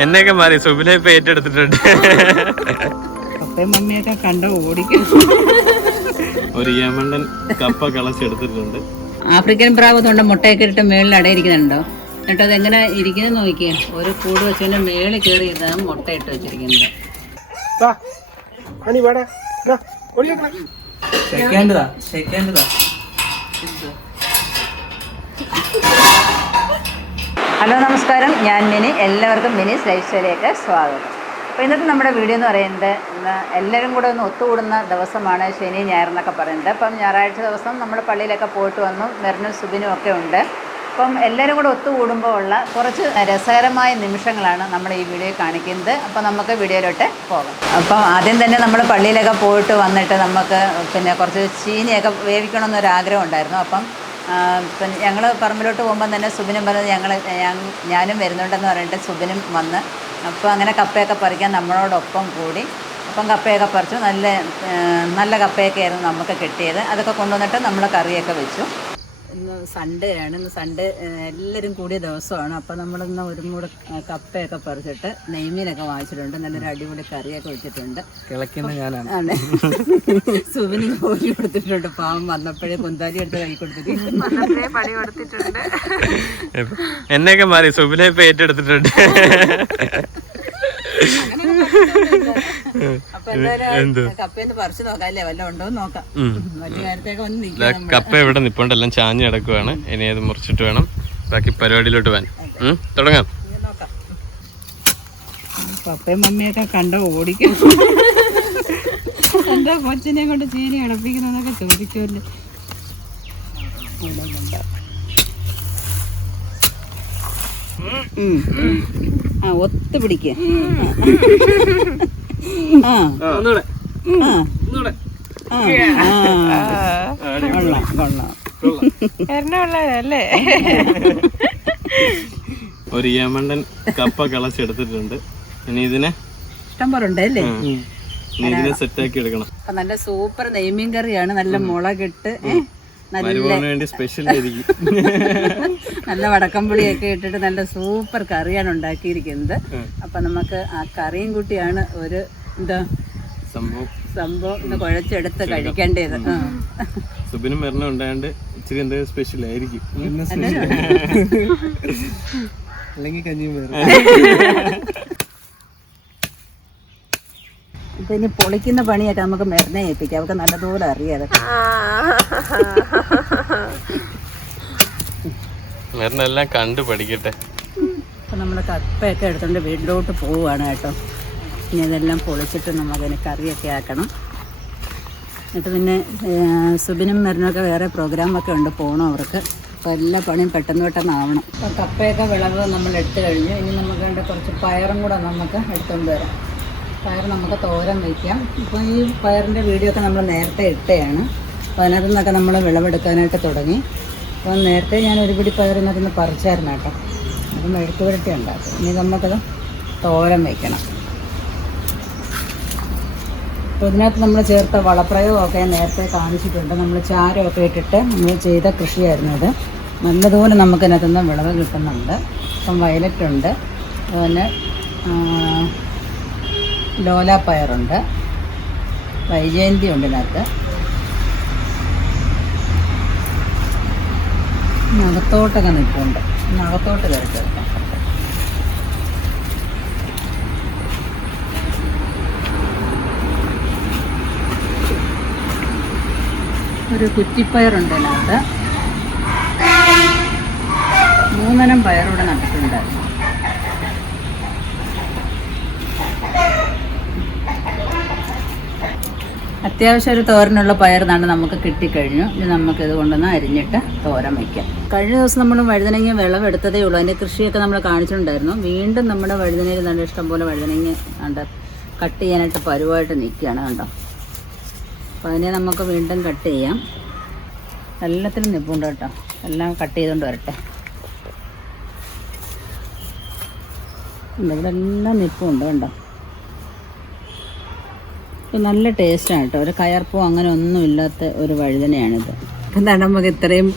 എന്നെയൊക്കെ മാറി സുബിനെ ഇപ്പൊ ഏറ്റെടുത്തിട്ടുണ്ട്. മമ്മിയൊക്കെ കണ്ട ഓടിക്കും. ഒരു യമണ്ടൻ കപ്പ കളച്ചെടുത്തിട്ടുണ്ട്. ആഫ്രിക്കൻ പ്രാവ് തൊണ്ട മുട്ടയൊക്കെ ഇട്ട് മേളിൽ അടയിരിക്കുന്നുണ്ടോ? എന്നിട്ട് അതെങ്ങനെ ഇരിക്കുന്നത് നോക്കിയാ. ഒരു കൂട് വെച്ചതിന്റെ മേളിൽ കയറി ഇതാണ് മുട്ട ഇട്ട് വെച്ചിരിക്കുന്നത്. ഹലോ നമസ്കാരം, ഞാൻ മിനി. എല്ലാവർക്കും മിനിസ് ലൈഫ് സ്റ്റൈലിലേക്ക് സ്വാഗതം. അപ്പോൾ ഇന്നത്തെ നമ്മുടെ വീഡിയോ എന്ന് പറയുന്നത് ഇന്ന് എല്ലാവരും കൂടെ ഒന്ന് ഒത്തുകൂടുന്ന ദിവസമാണ്, ശനി ഞായർ എന്നൊക്കെ പറയുന്നത്. അപ്പം ഞായറാഴ്ച ദിവസം നമ്മൾ പള്ളിയിലൊക്കെ പോയിട്ട് വന്നു. മെറിനും സുബിനും ഒക്കെ ഉണ്ട്. അപ്പം എല്ലാവരും കൂടെ ഒത്തുകൂടുമ്പോൾ ഉള്ള കുറച്ച് രസകരമായ നിമിഷങ്ങളാണ് നമ്മൾ ഈ വീഡിയോയിൽ കാണിക്കുന്നത്. അപ്പോൾ നമുക്ക് വീഡിയോയിലോട്ട് പോകാം. അപ്പം ആദ്യം തന്നെ നമ്മൾ പള്ളിയിലൊക്കെ പോയിട്ട് വന്നിട്ട് നമുക്ക് പിന്നെ കുറച്ച് ചീനിയൊക്കെ വേവിക്കണമെന്നൊരാഗ്രഹം ഉണ്ടായിരുന്നു. അപ്പം പിന്നെ ഞങ്ങൾ പറമ്പിലോട്ട് പോകുമ്പം തന്നെ സുബിനും പറഞ്ഞത് ഞാനും വരുന്നുണ്ടെന്ന് പറഞ്ഞിട്ട് സുബിനും വന്ന് അപ്പോൾ അങ്ങനെ കപ്പയൊക്കെ പറിക്കാൻ നമ്മളോടൊപ്പം കൂടി. അപ്പം കപ്പയൊക്കെ പറിച്ചു. നല്ല കപ്പയൊക്കെ ആയിരുന്നു നമുക്ക് കിട്ടിയത്. അതൊക്കെ കൊണ്ടുവന്നിട്ട് നമ്മൾ കറിയൊക്കെ വെച്ചു. ഇന്ന് സൺഡേ ആണ്. ഇന്ന് സൺഡേ എല്ലാവരും കൂടിയ ദിവസമാണ്. അപ്പോൾ നമ്മളിന്ന് ഒരു മൂട് കപ്പയൊക്കെ പറിച്ചിട്ട് നെയ്മീനൊക്കെ വാങ്ങിച്ചിട്ടുണ്ട്. നല്ലൊരു അടിപൊളി കറിയൊക്കെ വെച്ചിട്ടുണ്ട്. ആണ് സുബിന് ജോലി കൊടുത്തിട്ടുണ്ട്. പാവം വന്നപ്പോഴേ കുന്താലി എടുത്ത് കൈ കൊടുത്തിട്ട് പണി കൊടുത്തിട്ടുണ്ട്. എന്നെയൊക്കെ മാറി സുബിനെ ഇപ്പൊ ഏറ്റെടുത്തിട്ടുണ്ട്. കപ്പ ഇവിടെ നിപ്പുണ്ട്, എല്ലാം ചാഞ്ഞ് കിടക്കുവാണ്. ഇനി അത് മുറിച്ചിട്ട് വേണം ബാക്കി പരിപാടിയിലോട്ട് പോകാൻ. തുടങ്ങാം. പപ്പയും മമ്മിയൊക്കെ കണ്ട ഓടിക്കും. എന്താ കൊച്ചിനെ കൊണ്ട് ചീനി അടപ്പിക്കുന്നതൊക്കെ ചോദിക്കുമല്ലോ. ഒത്തു പിടിക്ക. ഒരു യമണ്ടൻ കപ്പ കളച്ചെടുത്തിട്ടുണ്ട്. ഇനി ഇതിനെ ഇഷ്ടം പോലെ ഉണ്ട് അല്ലേ? ഇതിനെ സെറ്റാക്കി എടുക്കണം. നല്ല സൂപ്പർ നെയ്മീൻ കറിയാണ്. നല്ല മുളകിട്ട് സ്പെഷ്യൽ നല്ല വടക്കംപുളിയൊക്കെ ഇട്ടിട്ട് നല്ല സൂപ്പർ കറിയാണ് ഉണ്ടാക്കിയിരിക്കുന്നത്. അപ്പൊ നമുക്ക് ആ കറിയും കൂട്ടിയാണ് ഒരു എന്താ സംഭവം ഇന്ന് കുഴച്ചെടുത്ത് കഴിക്കേണ്ടത്. സുബിനും മരണം ഉണ്ടായോണ്ട് ഇച്ചിരി എന്തെങ്കിലും സ്പെഷ്യൽ ആയിരിക്കും. അല്ലെങ്കിൽ കഞ്ഞിയും വേറെ. ഇപ്പൊ ഇനി പൊളിക്കുന്ന പണിയൊക്കെ നമുക്ക് മെറിനെ ഏൽപ്പിക്കാം. അവർക്ക് നല്ലതുപോലെ അറിയാതെ. മെറിനെല്ലാം കണ്ടു പഠിക്കട്ടെ. അപ്പൊ നമ്മള് കപ്പയൊക്കെ എടുത്തോണ്ട് വീട്ടിലോട്ട് പോവുകയാണ് കേട്ടോ. ഇനി ഇതെല്ലാം പൊളിച്ചിട്ട് നമുക്കതിന് കറിയൊക്കെ ആക്കണം. എന്നിട്ട് പിന്നെ സുബിനും മെറിനൊക്കെ വേറെ പ്രോഗ്രാമൊക്കെ ഉണ്ട്, പോകണം അവർക്ക്. അപ്പോൾ എല്ലാ പണിയും പെട്ടെന്ന് ആവണം. അപ്പം കപ്പയൊക്കെ വിളവ് നമ്മൾ എടുത്തു കഴിഞ്ഞു. ഇനി നമുക്ക് വേണ്ട കുറച്ച് പയറും കൂടെ നമുക്ക് എടുത്തുകൊണ്ട് വരാം. പയർ നമുക്ക് തോരൻ വയ്ക്കാം. ഇപ്പോൾ ഈ പയറിൻ്റെ വീഡിയോ ഒക്കെ നമ്മൾ നേരത്തെ ഇട്ടതാണ്. അപ്പോൾ അതിനകത്തു നിന്നൊക്കെ നമ്മൾ വിളവെടുക്കാനായിട്ട് തുടങ്ങി. അപ്പോൾ നേരത്തെ ഞാൻ ഒരു പിടി പയറിനകത്ത് നിന്ന് പറിച്ചായിരുന്നു കേട്ടോ. അത് മെഴുക്ക് പുരട്ടി ഉണ്ടാക്കും. ഇനി നമുക്കത് തോരൻ വയ്ക്കണം. അപ്പോൾ ഇതിനകത്ത് നമ്മൾ ചേർത്ത വളപ്രയോഗമൊക്കെ നേരത്തെ കാണിച്ചിട്ടുണ്ട്. നമ്മൾ ചാരമൊക്കെ ഇട്ടിട്ട് നമ്മൾ ചെയ്ത കൃഷിയായിരുന്നു അത്. നല്ലതുപോലെ നമുക്കതിനകത്ത് നിന്ന് വിളവ് കിട്ടുന്നുണ്ട്. ഇപ്പം വയലറ്റ് ഉണ്ട്, അതുപോലെ ലോലാപ്പയറുണ്ട്, വൈജയന്തി ഉണ്ട്. ഇതിനകത്ത് അകത്തോട്ടൊക്കെ നിൽപ്പുണ്ട്. അകത്തോട്ട് കയറിച്ചേർക്കാം. ഒരു കുറ്റിപ്പയറുണ്ട് ഇതിനകത്ത്. 3 ഇനം പയറൂടെ നട്ടിട്ടുണ്ടായിരുന്നു. അത്യാവശ്യം ഒരു തോരനുള്ള പയറിനാണ് നമുക്ക് കിട്ടിക്കഴിഞ്ഞു. ഇനി നമുക്കിത് കൊണ്ടുവന്ന് അരിഞ്ഞിട്ട് തോരൻ വയ്ക്കാം. കഴിഞ്ഞ ദിവസം നമ്മൾ വഴുതനങ്ങ വിളവെടുത്തതേ ഉള്ളൂ. അതിൻ്റെ കൃഷിയൊക്കെ നമ്മൾ കാണിച്ചിട്ടുണ്ടായിരുന്നു. വീണ്ടും നമ്മുടെ വഴുതനയിൽ നല്ല ഇഷ്ടംപോലെ വഴുതനങ്ങ കണ്ട് കട്ട് ചെയ്യാനായിട്ട് പരുവായിട്ട് നിൽക്കുകയാണ് കണ്ടോ. അപ്പോൾ അതിനെ നമുക്ക് വീണ്ടും കട്ട് ചെയ്യാം. എല്ലാത്തിലും നിൽപ്പുണ്ട് കേട്ടോ. എല്ലാം കട്ട് ചെയ്തുകൊണ്ട് വരട്ടെ. ഇവിടെ എല്ലാം നിൽപ്പുണ്ട് കണ്ടോ. നല്ല ടേസ്റ്റാണ് കേട്ടോ. ഒരു കയർപ്പോ അങ്ങനെ ഒന്നും ഇല്ലാത്ത ഒരു വഴുതനയാണിത്. എന്താണ് നമുക്ക് ഇത്രയും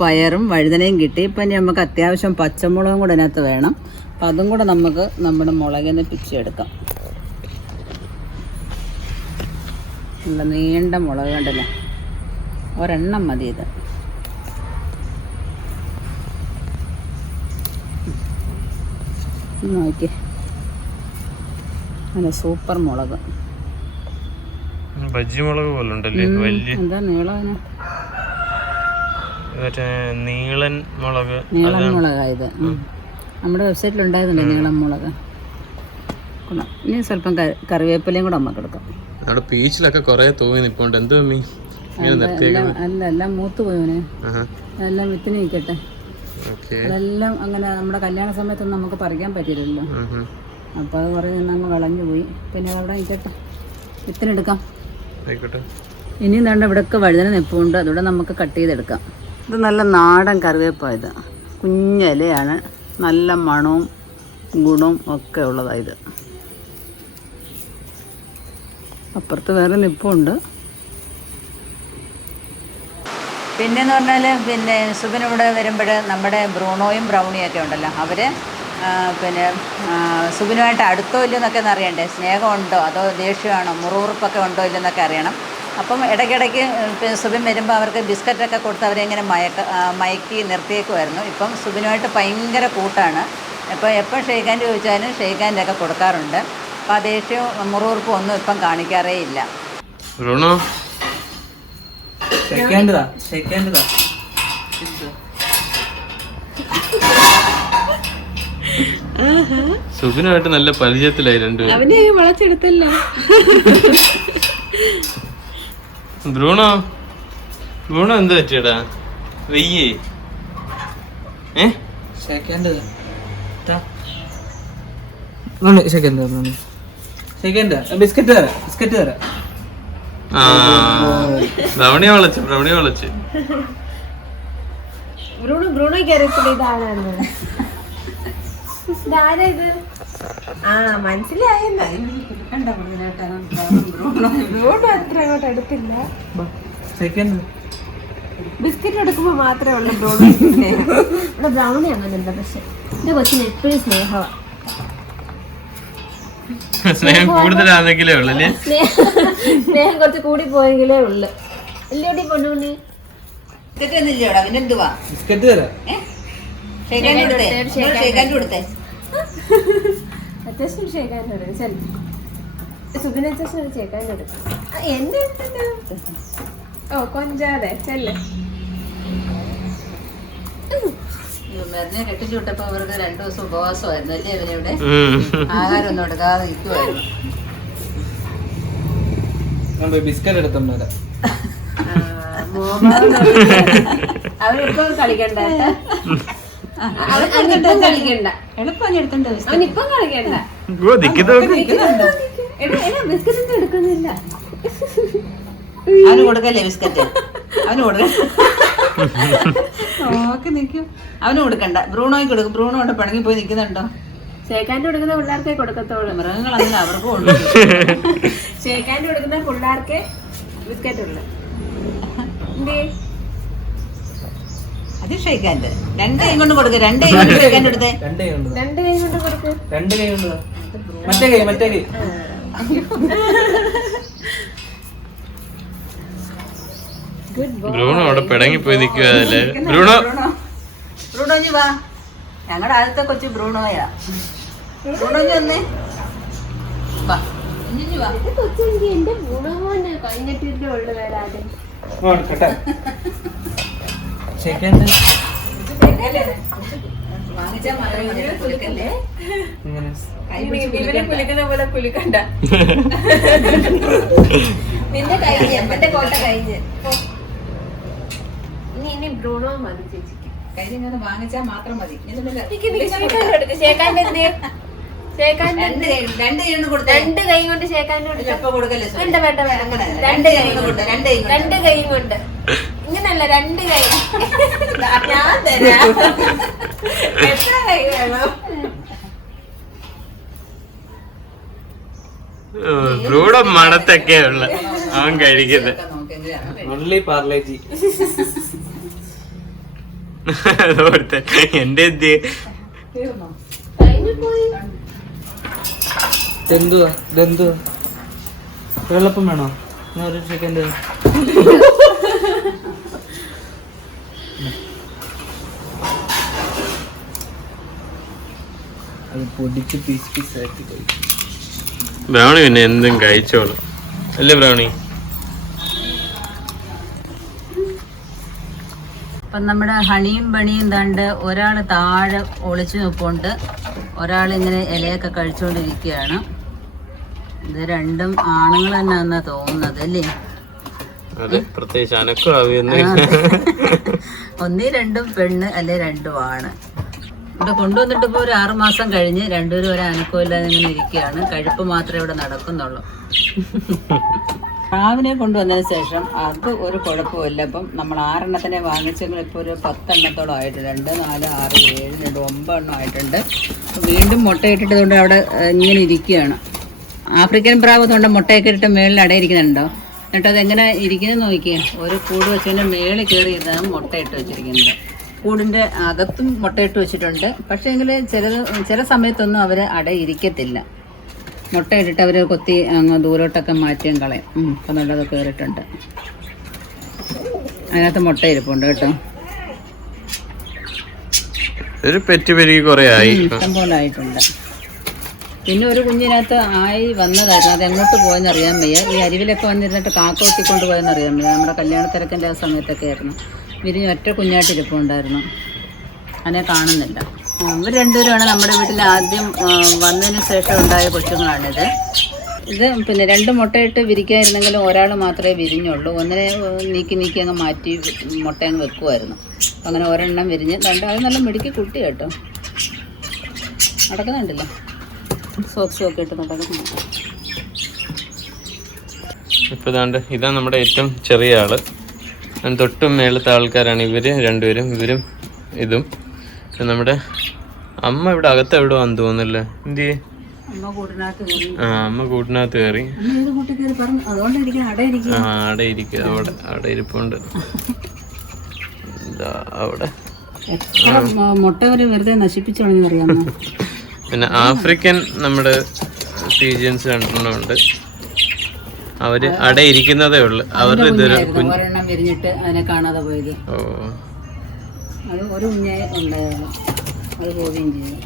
പയറും വഴുതനയും കിട്ടി. ഇപ്പം ഇനി നമുക്ക് അത്യാവശ്യം പച്ചമുളകും കൂടെ അതിനകത്ത് വേണം. അപ്പം അതും കൂടെ നമുക്ക് നമ്മുടെ മുളകിൽ നിന്ന് പിച്ചെടുക്കാം. നല്ല നീണ്ട മുളക് കണ്ടല്ലോ, ഒരെണ്ണം മതി ഇത്. നോക്കി നല്ല സൂപ്പർ മുളക്, ബജ്ജി മുളക് പോലെ ഉണ്ടല്ലേ, വലിയ എന്താ നീളം, നീളൻ മുളക്. നീളം മുളകായത് നമ്മുടെ വെബ്സൈറ്റിലുണ്ടായതുണ്ട് നീളം മുളക്. ഇനി സ്വല്പം കറിവേപ്പിലയും കൂടെ നമുക്ക് എടുക്കാം. അവിടെ പീച്ചിലൊക്കെ കൊറേ തൂങ്ങി നിപ്പുണ്ട്. എന്തോ അല്ല എല്ലാം മൂത്ത് പോയവനെ, എല്ലാം വിത്തിന് നിൽക്കട്ടെ. അതെല്ലാം അങ്ങനെ നമ്മുടെ കല്യാണ സമയത്തൊന്നും നമുക്ക് പറിക്കാൻ പറ്റില്ലല്ലോ, അപ്പോൾ അത് കുറേ നമ്മൾ കളഞ്ഞു പോയി. പിന്നെ അവിടെ നിൽക്കട്ടെ, വിത്തിനെടുക്കാം. ഇനി വേണ്ട ഇവിടെയൊക്കെ വഴുതന നിൽപ്പുണ്ട്, അതുകൂടെ നമുക്ക് കട്ട് ചെയ്തെടുക്കാം. ഇത് നല്ല നാടൻ കറിവേപ്പാണ്. ഇത് കുഞ്ഞിലയാണ്, നല്ല മണവും ഗുണവും ഒക്കെ ഉള്ളതാണ് ഇത്. അപ്പുറത്ത് വേറെ നിൽപ്പുണ്ട്. പിന്നെയെന്ന് പറഞ്ഞാൽ പിന്നെ സുബിനിവിടെ വരുമ്പോൾ നമ്മുടെ ബ്രൂണോയും ബ്രൗണിയും ഒക്കെ ഉണ്ടല്ലോ, അവർ പിന്നെ സുബിനുമായിട്ട് അടുത്തോ ഇല്ലെന്നൊക്കെ ഒന്ന് അറിയണ്ടേ, സ്നേഹമുണ്ടോ അതോ ദേഷ്യമാണോ, മുറുമുറുപ്പൊക്കെ ഉണ്ടോ ഇല്ലെന്നൊക്കെ അറിയണം. അപ്പം ഇടയ്ക്കിടയ്ക്ക് സുബിൻ വരുമ്പോൾ അവർക്ക് ബിസ്ക്കറ്റൊക്കെ കൊടുത്ത് അവരെ ഇങ്ങനെ മയക്കി നിർത്തിയേക്കുമായിരുന്നു. ഇപ്പം സുബിനുമായിട്ട് ഭയങ്കര കൂട്ടാണ്. ഇപ്പോൾ എപ്പം ഷെയ്ക്കാൻഡ് ചോദിച്ചാലും ഷെയ്ക്കാൻഡൊക്കെ കൊടുക്കാറുണ്ട്. അപ്പോൾ ആ ദേഷ്യവും മുറുമുറുപ്പും ഒന്നും ഇപ്പം കാണിക്കാറേ ഇല്ല. സുബിനുമായിട്ട് നല്ല പരിചയത്തിലായി രണ്ടുപേരും. അവനെ വളച്ചെടുത്തല്ലോ. ബ്രൂണോ എന്താ പറ്റിയടാ, വെയ്യേ? ബ്രൗണിയെ വളച്ച് ബ്രൂണോയ്ക്ക് അറിയത്തില്ല ഇതാണെന്ന്. ഇതാരാ? മനസ്സിലായല്ലോ. ബ്രൂണോ അത്ര അങ്ങോട്ട് എടുത്തില്ല. ബിസ്ക്കറ്റ് എടുക്കുമ്പോ മാത്രമേ ഉള്ളൂ ബ്രൂണോ സ്നേഹം. ഇവിടെ ബ്രൗണി അങ്ങനെയുണ്ട്, പക്ഷെ എന്റെ കൊച്ചിന് എപ്പോഴും സ്നേഹമാണ്. സ്നേഹം കൂടുതലാണെങ്കിലേ ഉള്ളല്ലേ, സ്നേഹം കുറച്ച് കൂടി പോയെങ്കിലേ ഉള്ളു. എല്ലോടി പൊണ്ണുണ്ണി പിന്നെന്തുവാ അത്യാവശ്യം ഷേക്കാൻ എടുക്കും. സുബിന് അത്യാവശ്യം ഷേക്കാൻ എടുക്കും. എന്നെ ഓ കൊഞ്ചാതെ ചെല്ല്. മെറിനെ കെട്ടിച്ചു വിട്ടപ്പോ അവർക്ക് 2 ദിവസം ഉപവാസമായിരുന്നു അല്ലേ, അവരിവിടെ ആഹാരം ഒന്നും എടുക്കാതെ നിൽക്കുമായിരുന്നു. ബിസ്ക്കറ്റ് എടുത്തോണ്ട് അവനിപ്പോ കളിക്കണ്ട, കളിക്കണ്ട, എളുപ്പം എടുത്തോണ്ട് അവനിപ്പം കളിക്കണ്ട. ബിസ്ക്കറ്റ് എടുക്കുന്നില്ല. അവന് കൊടുക്കല്ലേ ബിസ്ക്കറ്റ്, അവന് കൊടുക്ക. നോക്കി നിൽക്കും, അവന് കൊടുക്കണ്ട. ബ്രൂണോയ്ക്ക് കൊടുക്കും. ബ്രൂണോ കൊണ്ട് പിണങ്ങി പോയി നിൽക്കുന്നുണ്ടോ? ഷേക്കാൻഡ് കൊടുക്കുന്ന പിള്ളേർക്കേ കൊടുക്കത്തോളൂ. മൃഗങ്ങളല്ല, അവർക്കും ഉണ്ട്. ഷേക്കാൻഡ് കൊടുക്കുന്ന പിള്ളേർക്കേ ബിസ്ക്കറ്റ് ഉള്ളു. അത് ഷേക്കാൻഡ് 2 കൈ കൊണ്ട് കൊടുക്കുക. 2 കൈ കൊണ്ട് ഷേക്കാൻഡ് എടുത്തേ. 2 കൈ കൊണ്ട് കൊടുക്ക്. 2 കൈ കൊണ്ട് മറ്റേ കൈ ബ്രൂണോ അവിടെ പിടങ്ങി പോയി നിൽക്കുകയല്ലേ. ബ്രൂണോ വാ, ഞങ്ങളുടെ ആദ്യത്തെ കൊച്ചു ബ്രൂണോയാ. ബ്രൂണോഞ്ഞി വന്നേ, വാ വാ. കൊച്ചെനിക്ക് എന്റെ ഗുണമോനെ കഴിഞ്ഞിട്ടില്ലേ ഉള്ളു വരാതെ. വാങ്ങിച്ചാ കുലുക്കല്ലേ, ഇവനെ കുലിക്കുന്ന പോലെ കുലിക്കണ്ട. നിന്റെ കഴിഞ്ഞ് എന്റെ കോട്ട കഴിഞ്ഞ്. ഇനി ബ്രൂണോ മതി ചേച്ചിക്ക്. കഴിഞ്ഞ വാങ്ങിച്ചാ മാത്രം മതി. ഷേക്കാൻ്റെ 2 കൈ കൊണ്ട് കൊടുത്തേ. 2 കൈ കൊണ്ട് ഷേക്കാൻ്റെ കൊടുക്കല്ലേ. വേണ്ട 2 കൈ കൊണ്ട് ഇങ്ങനല്ല, 2 കൈ. ഞാൻ തരാം. എത്ര കൈ വേണം? ബ്രൂണോ മണത്തൊക്കെ ഉള്ള അവൻ കഴിക്കുന്നത്. എന്റെ എന്ത് ഇതെന്തുവാ ഇതെന്തുവാ വെള്ളപ്പം വേണോ? ഞാൻ ഒരു സെക്കൻഡ്. അത് പൊടിച്ച് പീസ് പീസായിട്ട് കഴിക്കും. ബ്രൗണി പിന്നെ എന്തും കഴിച്ചോളൂ അല്ലേ ബ്രൗണി? അപ്പം നമ്മുടെ ഹണിയും ബണിയും താണ്ട് ഒരാൾ താഴെ ഒളിച്ചു നിൽപ്പുണ്ട്, ഒരാളിങ്ങനെ ഇലയൊക്കെ കഴിച്ചുകൊണ്ടിരിക്കുകയാണ്. ഇത് രണ്ടും ആണുങ്ങൾ തന്നെ എന്നാ തോന്നുന്നത് അല്ലേ? അതെ, പ്രത്യേകിച്ച് അനക്കും ഒന്നീ രണ്ടും പെണ്ണ് അല്ലെ രണ്ടും ആണ്. ഇവിടെ കൊണ്ടുവന്നിട്ട് ഇപ്പോൾ ഒരു 6 മാസം കഴിഞ്ഞ് രണ്ടുപേരും ഒരു അനക്കവും ഇല്ലാതെ ഇങ്ങനെ ഇരിക്കുകയാണ്. കഴിപ്പ് മാത്രമേ ഇവിടെ നടക്കുന്നുള്ളൂ. പ്രാവിനെ കൊണ്ടുവന്നതിന് ശേഷം അത് ഒരു കുഴപ്പമില്ല. അപ്പം നമ്മൾ 6 എണ്ണത്തിനെ വാങ്ങിച്ചെങ്കിൽ ഇപ്പോൾ ഒരു 10 എണ്ണത്തോളം ആയിട്ടുണ്ട്. 2, 4, 6, 7, 9 എണ്ണം ആയിട്ടുണ്ട്. വീണ്ടും മുട്ടയിട്ടിട്ട് കൊണ്ട് അവിടെ ഇങ്ങനെ ഇരിക്കുകയാണ്. ആഫ്രിക്കൻ പ്രാവ് കൊണ്ട് മുട്ടയൊക്കെ ഇട്ടിട്ട് മേളിൽ അടയിരിക്കുന്നുണ്ടോ? എന്നിട്ട് അതെങ്ങനെ ഇരിക്കുന്നത് നോക്കിയേ. ഒരു കൂട് വെച്ചതിൻ്റെ മേളിൽ കയറി ഇരുന്നാണ് മുട്ടയിട്ട് വെച്ചിരിക്കുന്നത്. കൂടിൻ്റെ അകത്തും മുട്ടയിട്ട് വെച്ചിട്ടുണ്ട്. പക്ഷേ എങ്കിൽ ചില സമയത്തൊന്നും അവർ അടയിരിക്കത്തില്ല. മുട്ടയിട്ടിട്ട് അവർ കൊത്തി അങ്ങ് ദൂരോട്ടൊക്കെ മാറ്റിയും കളയും. അപ്പം നല്ലത് കയറിയിട്ടുണ്ട്. അതിനകത്ത് മുട്ട ഇരിപ്പുണ്ട് കേട്ടോ. ഒരു പെറ്റ് പെരുകി കുറെ ആയി, ഇഷ്ടം പോലെ ആയിട്ടുണ്ട്. പിന്നെ ഒരു കുഞ്ഞിനകത്ത് ആയി വന്നതായിരുന്നു. അത് എങ്ങോട്ട് പോയെന്ന് അറിയാൻ വയ്യ. ഈ അരിവിലൊക്കെ വന്നിരുന്നിട്ട് കാക്ക കൊത്തിക്കൊണ്ട് പോയെന്ന് അറിയാൻ വയ്യ. നമ്മുടെ കല്യാണ തിരക്കിൻ്റെ ആ സമയത്തൊക്കെ ആയിരുന്നു. വിരിഞ്ഞ് ഒറ്റ കുഞ്ഞായിട്ട് ഇരിപ്പുണ്ടായിരുന്നു. അതിനെ കാണുന്നില്ല. ഇവർ രണ്ടുപേരുമാണ് നമ്മുടെ വീട്ടിൽ ആദ്യം വന്നതിന് ശേഷം ഉണ്ടായ കൊച്ചുങ്ങളാണിത്. ഇത് പിന്നെ 2 മുട്ടയിട്ട് വിരിക്കാതിരുന്നെങ്കിലും ഒരാൾ മാത്രമേ വിരിഞ്ഞുള്ളൂ. ഒന്നിനെ നീക്കി അങ്ങ് മാറ്റി മുട്ട അങ്ങ് വെക്കുമായിരുന്നു. അങ്ങനെ ഒരെണ്ണം വിരിഞ്ഞ് അത് നല്ല മിടുക്കി കുട്ടി കേട്ടോ. നടക്കുന്നുണ്ടല്ലോ, സോക്സും ഒക്കെ ഇട്ട് നടക്കുന്നു. ഇപ്പൊ ഇതാണ് നമ്മുടെ ഏറ്റവും ചെറിയ ആള്. തൊട്ടും മേളത്തെ ആൾക്കാരാണ് ഇവര് രണ്ടുപേരും. ഇവരും ഇതും. നമ്മുടെ അമ്മ ഇവിടെ അകത്ത് എവിടെ വന്നു തോന്നുന്നില്ല. എന്ത് അമ്മ കൂട്ടിനകത്ത് കയറി. അവിടെ ഇരിക്കുക. അവിടെ ഇരിപ്പുണ്ട്. അവിടെ മുട്ട വരെ വെറുതെ നശിപ്പിച്ചോളെന്ന് അറിയാമോ? പിന്നെ ആഫ്രിക്കൻ നമ്മുടെ പീജിയൻസ് 2 ഉണ്ട്. അവര് അടയിരിക്കുന്നതേ ഉള്ളു. അവരുടെ ഒരെണ്ണം വിരിഞ്ഞിട്ട് അതിനെ കാണാതെ പോയത്. അത് ഒരു കുഞ്ഞായി ഉണ്ടായിരുന്നു. അത് പോവുകയും ചെയ്തു.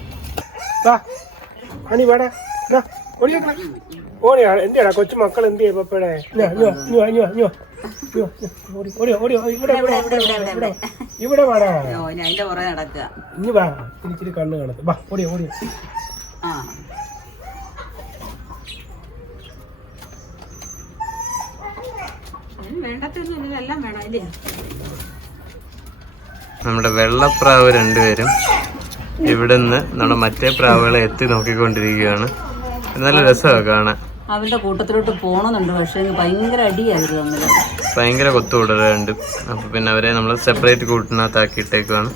എന്തിയാ കൊച്ചു മക്കൾ എന്ത് ചെയ്യാ പപ്പയുടെ ഇവിടെ വേടാ. അതിന്റെ പുറകെ നടക്കുക. ഇനി വാ, ഇച്ചിരി കണ്ണ് കാണത്ത്. വാ ഓടിയോ ഓടിയോ. വേണ്ടത്തൊന്നും വേണം അല്ലേ? നമ്മുടെ വെള്ളപ്രാവ് രണ്ടുപേരും ഇവിടുന്ന് നമ്മുടെ മറ്റേ പ്രാവുകളെ എത്തി നോക്കിക്കൊണ്ടിരിക്കുകയാണ്. നല്ല രസമാണ് കാണാൻ. അവരുടെ കൂട്ടത്തിലോട്ട് പോകണമെന്നുണ്ട്, പക്ഷേ ഭയങ്കര അടിയായിരുന്നു തമ്മിൽ. ഭയങ്കര കൊത്തുകൂടലുണ്ട്. അപ്പൊ പിന്നെ അവരെ നമ്മൾ സെപ്പറേറ്റ് കൂട്ടിനകത്താക്കിയിട്ടേക്കാണ്.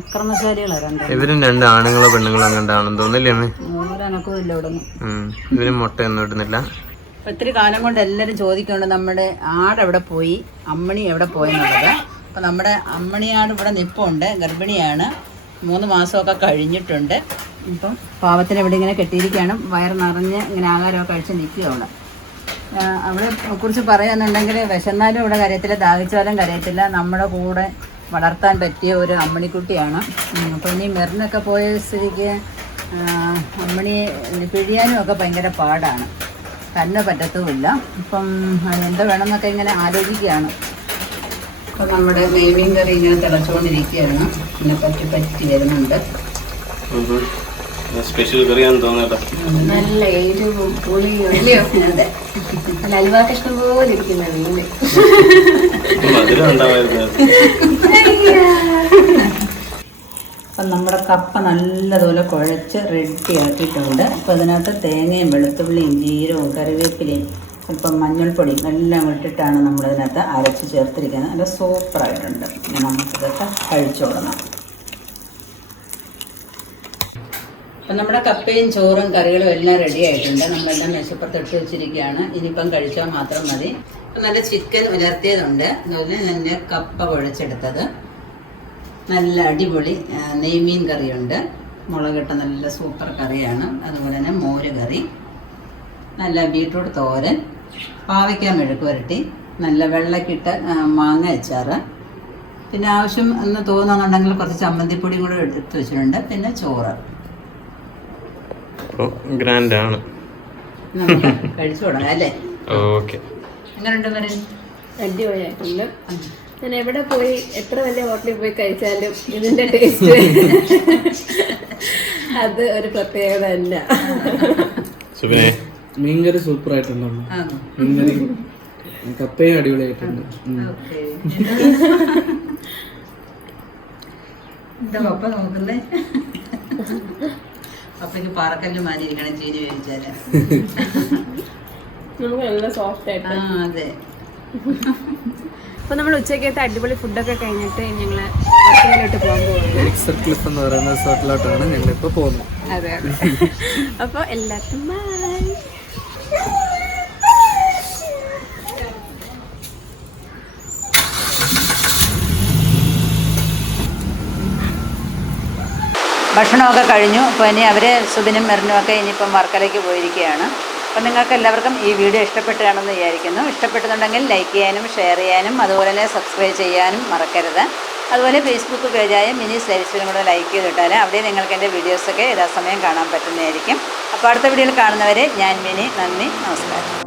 അക്രമശാലികളാണ് ഇവരും 2 ആണുങ്ങളോ പെണ്ണുങ്ങളോ അങ്ങോട്ടാണെന്ന് തോന്നില്ലേ അമ്മേ? ഒരനക്കവും ഇവിടെ ഇവരും മുട്ടയൊന്നും ഇടുന്നില്ല. ഒത്തിരി കാലം കൊണ്ട് എല്ലാവരും ചോദിക്കുന്നുണ്ട് നമ്മുടെ ആടെവിടെ പോയി, അമ്മണി എവിടെ പോയെന്നുള്ളത്. അപ്പം നമ്മുടെ അമ്മണിയാട് ഇവിടെ നിൽപ്പുണ്ട്. ഗർഭിണിയാണ്, 3 മാസമൊക്കെ കഴിഞ്ഞിട്ടുണ്ട്. ഇപ്പം പാവത്തിന് ഇവിടെ ഇങ്ങനെ കെട്ടിയിരിക്കുകയാണ്. വയറ് നിറഞ്ഞ് ഇങ്ങനെ ആഹാരമൊക്കെ കഴിച്ച് നിൽക്കുക അവളെ കുറിച്ച് പറയുന്നുണ്ടെങ്കിൽ വിശന്നാലും ഇവിടെ കരയത്തില്ല, ദാഹിച്ചാലും കരയത്തില്ല. നമ്മുടെ കൂടെ വളർത്താൻ പറ്റിയ ഒരു അമ്മണിക്കുട്ടിയാണ്. അപ്പോൾ ഇനി മെറിനൊക്കെ പോയ സ്ഥിതിക്ക് അമ്മണിയെ പിഴിയാനും ഒക്കെ ഭയങ്കര പാടാണ്. തന്നെ പറ്റത്തുമില്ല. ഇപ്പം എന്താ വേണമെന്നൊക്കെ ഇങ്ങനെ ആലോചിക്കുകയാണ്. അപ്പം നമ്മുടെ മീൻ കറി ഇങ്ങനെ തിളച്ചുകൊണ്ടിരിക്കുകയായിരുന്നു. ഇങ്ങനെ പറ്റി വരുന്നുണ്ട്. സ്പെഷ്യൽ കറിയാന്ന് തോന്നട്ടോ. നല്ല എരിവും പുളിയും അല്ലയോ? അതെ, നല്ല അലുവാ കഷ്ണം പോലെ ഇരിക്കുന്ന മീന്. അപ്പം നമ്മുടെ കപ്പ നല്ലതുപോലെ കുഴച്ച് റെഡി ആക്കിയിട്ടുണ്ട്. അപ്പോൾ അതിനകത്ത് തേങ്ങയും വെളുത്തുള്ളിയും ജീരകവും കറിവേപ്പിലയും അല്പം മഞ്ഞൾപ്പൊടിയും എല്ലാം ഇട്ടിട്ടാണ് നമ്മളതിനകത്ത് അരച്ച് ചേർത്തിരിക്കുന്നത്. നല്ല സൂപ്പറായിട്ടുണ്ട്. പിന്നെ നമുക്കിതൊക്കെ കഴിച്ചു തുടങ്ങാം. അപ്പം നമ്മുടെ കപ്പയും ചോറും കറികളും എല്ലാം റെഡി ആയിട്ടുണ്ട്. നമ്മളെല്ലാം മേശപ്പുറത്ത് ഇട്ട് വെച്ചിരിക്കുകയാണ്. ഇനിയിപ്പം കഴിച്ചാൽ മാത്രം മതി. നല്ല ചിക്കൻ ഉലർത്തിയതുണ്ട്, അതുപോലെ തന്നെ കപ്പ കുഴച്ചെടുത്തത്, നല്ല അടിപൊളി നെയ്മീൻ കറിയുണ്ട്, മുളകിട്ട നല്ല സൂപ്പർ കറിയാണ്, അതുപോലെ തന്നെ മോര് കറി. കറി, നല്ല ബീട്രൂട്ട് തോരൻ, പാവയ്ക്ക മെഴുക്ക് പുരട്ടി, നല്ല വെള്ളക്കിട്ട് മാങ്ങ അച്ചാറ്, പിന്നെ ആവശ്യം എന്ന് തോന്നുന്നുണ്ടെങ്കിൽ കുറച്ച് ചമ്മന്തിപ്പൊടിയും കൂടെ എടുത്ത് വെച്ചിട്ടുണ്ട്, പിന്നെ ചോറ്. ഗ്രാൻഡാണ്. നമുക്ക് കഴിച്ചു തുടങ്ങാം അല്ലേ? ഓക്കെ. എങ്ങനെയുണ്ട് മരൻ? അടിപൊളിയായിട്ടുണ്ട്. ഞാൻ എവിടെ പോയി എത്ര വലിയ ഹോട്ടലിൽ പോയി കഴിച്ചാലും ഇതിന്റെ ടേസ്റ്റ് അത് ഒരു പ്രത്യേകത തന്നെ. മീൻകറി സൂപ്പർ ആയിട്ടുണ്ട്. മീൻകറി കപ്പയും അടിപൊളിയായിട്ടുണ്ട്. എന്താ പപ്പ നോക്കുന്നേ? പപ്പയ്ക്ക് പാറക്കല്ല് മാറ്റിയിരിക്കണം ചീനി വേവിച്ചാല്. നമുക്ക് നല്ല സോഫ്റ്റ് ആയിട്ട്. അതെ. അപ്പൊ നമ്മൾ ഉച്ചക്കത്തെ അടിപൊളി ഫുഡൊക്കെ കഴിഞ്ഞിട്ട് ഞങ്ങള് ഹോട്ടലിലോട്ട് പോകാൻ പോകുന്നത്. ക്ലിഫ് എന്ന് പറയുന്ന റിസോർട്ടിലോട്ടാണ് ഞങ്ങളിപ്പോ പോകുന്നത്. അതെ അതെ. അപ്പൊ എല്ലാവർക്കും ബൈ. ഭക്ഷണമൊക്കെ കഴിഞ്ഞു. അപ്പോൾ ഇനി അവർ സുബിനും മെറിനുമൊക്കെ ഇനിയിപ്പം വർക്കലയ്ക്ക് പോയിരിക്കുകയാണ്. അപ്പം നിങ്ങൾക്ക് എല്ലാവർക്കും ഈ വീഡിയോ ഇഷ്ടപ്പെട്ടാണെന്ന് വിചാരിക്കുന്നു. ഇഷ്ടപ്പെട്ടുന്നുണ്ടെങ്കിൽ ലൈക്ക് ചെയ്യാനും ഷെയർ ചെയ്യാനും അതുപോലെ തന്നെ സബ്സ്ക്രൈബ് ചെയ്യാനും മറക്കരുത്. അതുപോലെ ഫേസ്ബുക്ക് പേജായ മിനിസ് ലൈഫ് സ്റ്റൈലും കൂടെ ലൈക്ക് ചെയ്തിട്ടാൽ അവിടെ നിങ്ങൾക്ക് എൻ്റെ വീഡിയോസൊക്കെ യഥാസമയം കാണാൻ പറ്റുന്നതായിരിക്കും. അപ്പോൾ അടുത്ത വീഡിയോയിൽ കാണുന്നവരെ ഞാൻ മിനി. നന്ദി, നമസ്കാരം.